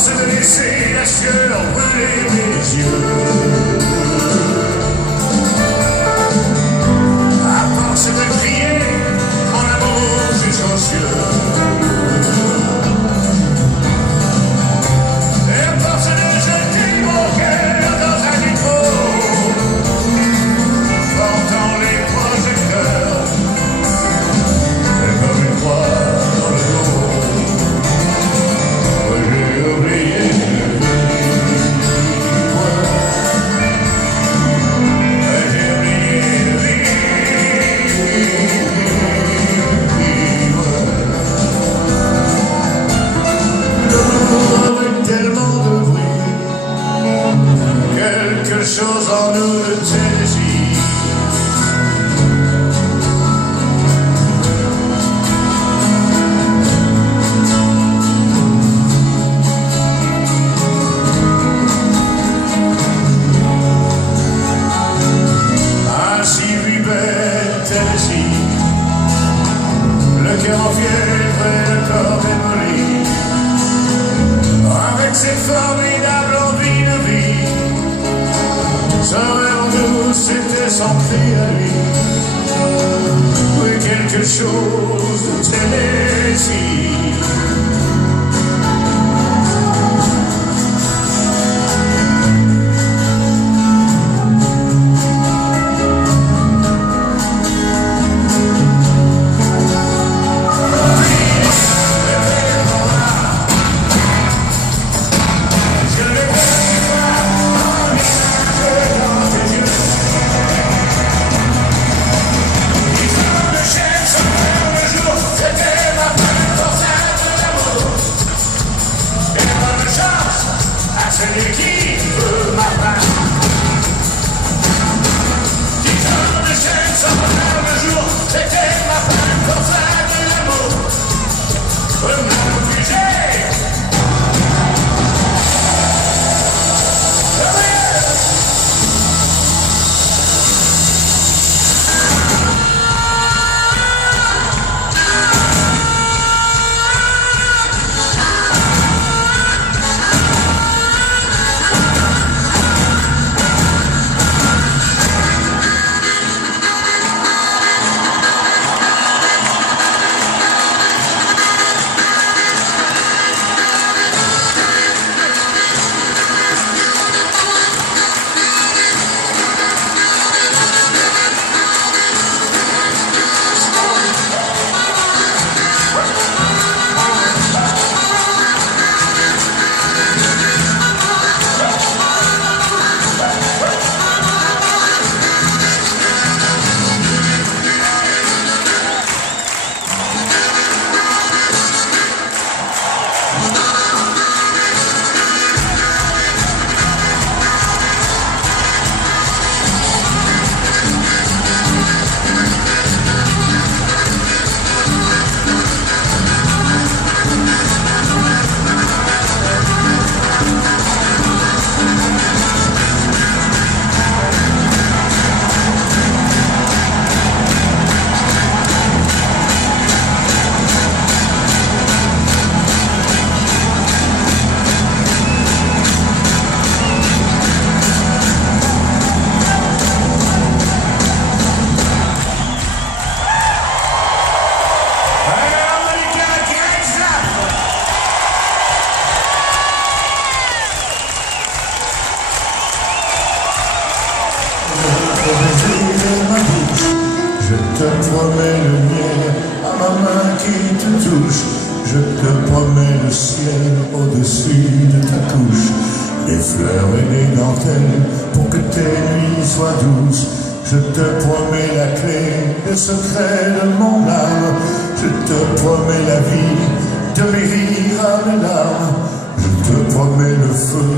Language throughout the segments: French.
force de laisser la sueur brûler mes yeux. À force de crier mon amour jusqu'aux cieux. Et à force de jeter mon cœur dans un métro, portant les projecteurs, et comme une croix dans le dos, j'ai oublié de vivre. J'ai oublié de vivre. L'amour avec tellement de bruit, quelque chose en nous le saisit. Ainsi vivait Tennessee, le cœur en fièvre et le corps démoli, avec ses formidables envies de vie. Ce rêve en nous s'était s'ancré à lui. Oui, quelque chose de Tennessee. Celui qui veut ma main, 10 ans de chaîne sans bonheur le jour, c'était ma peine pour ça de l'amour. Vous m'obligez. Je te promets le miel à ma main qui te touche. Je te promets le ciel au-dessus de ta couche. Des fleurs et des dentelles pour que tes nuits soient douces. Je te promets la clé, le secret de mon âme. Je te promets la vie, de mes rires à mes larmes. Je te promets le feu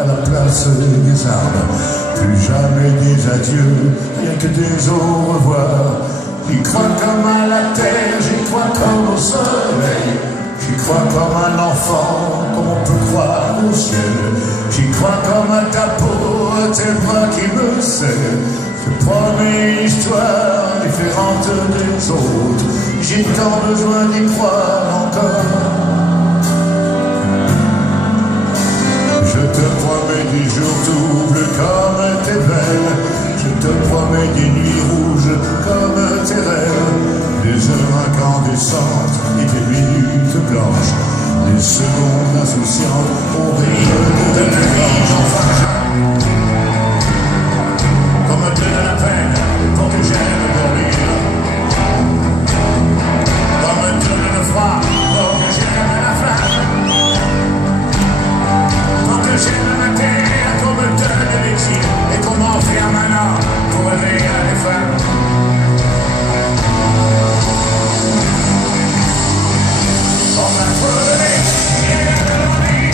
à la place des armes. Plus jamais des adieux, rien que des au revoir. J'y crois comme à la terre, j'y crois comme au soleil. J'y crois comme un enfant, comme on peut croire au ciel. J'y crois comme à ta peau, à tes bras qui me serrent. Je promets une histoire différente des autres. J'ai tant besoin d'y croire encore. au rire de la vie, enfin. Qu'on me donne la peine pour que j'aime dormir. Qu'on me donne le froid pour que j'aime la faim. Pour que j'aime ma terre, qu'on me donne l'exil et qu'on m'enferme maintenant pour aimer les femmes. On m'a trop donné, et la mélodie,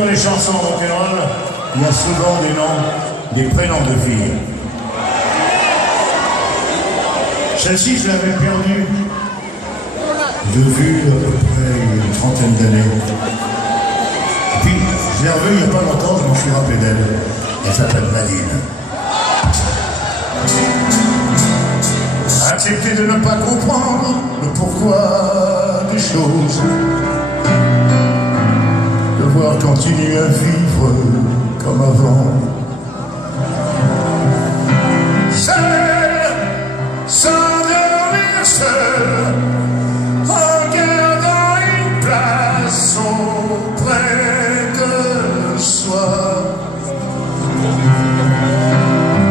sur les chansons rock'n'roll, il y a souvent des noms, des prénoms de filles. Celle-ci, je l'avais perdue de vue à peu près une trentaine d'années. Et puis, je l'ai revue il n'y a pas longtemps, je m'en suis rappelé d'elle. Elle s'appelle Nadine. Accepter de ne pas comprendre le pourquoi des choses. Devoir continuer à vivre comme avant. Seul, s'endormir seul, en gardant une place auprès de soi.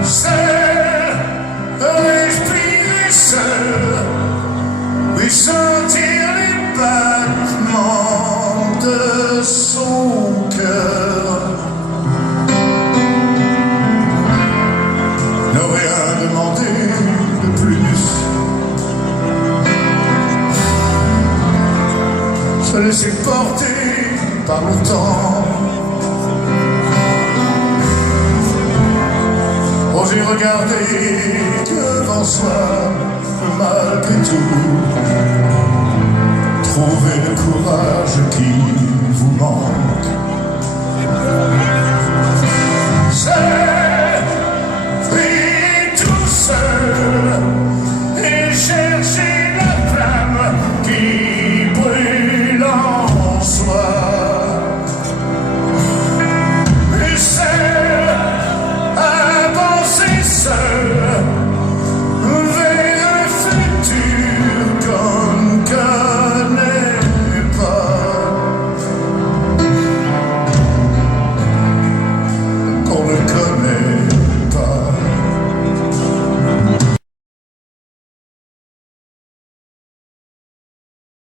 Seul, respirer seul, puis sentir les battements de son cœur. Ne rien demander de plus, se laisser porter par le temps. Oser regarder devant soi, malgré tout, trouver le courage qui vous manque.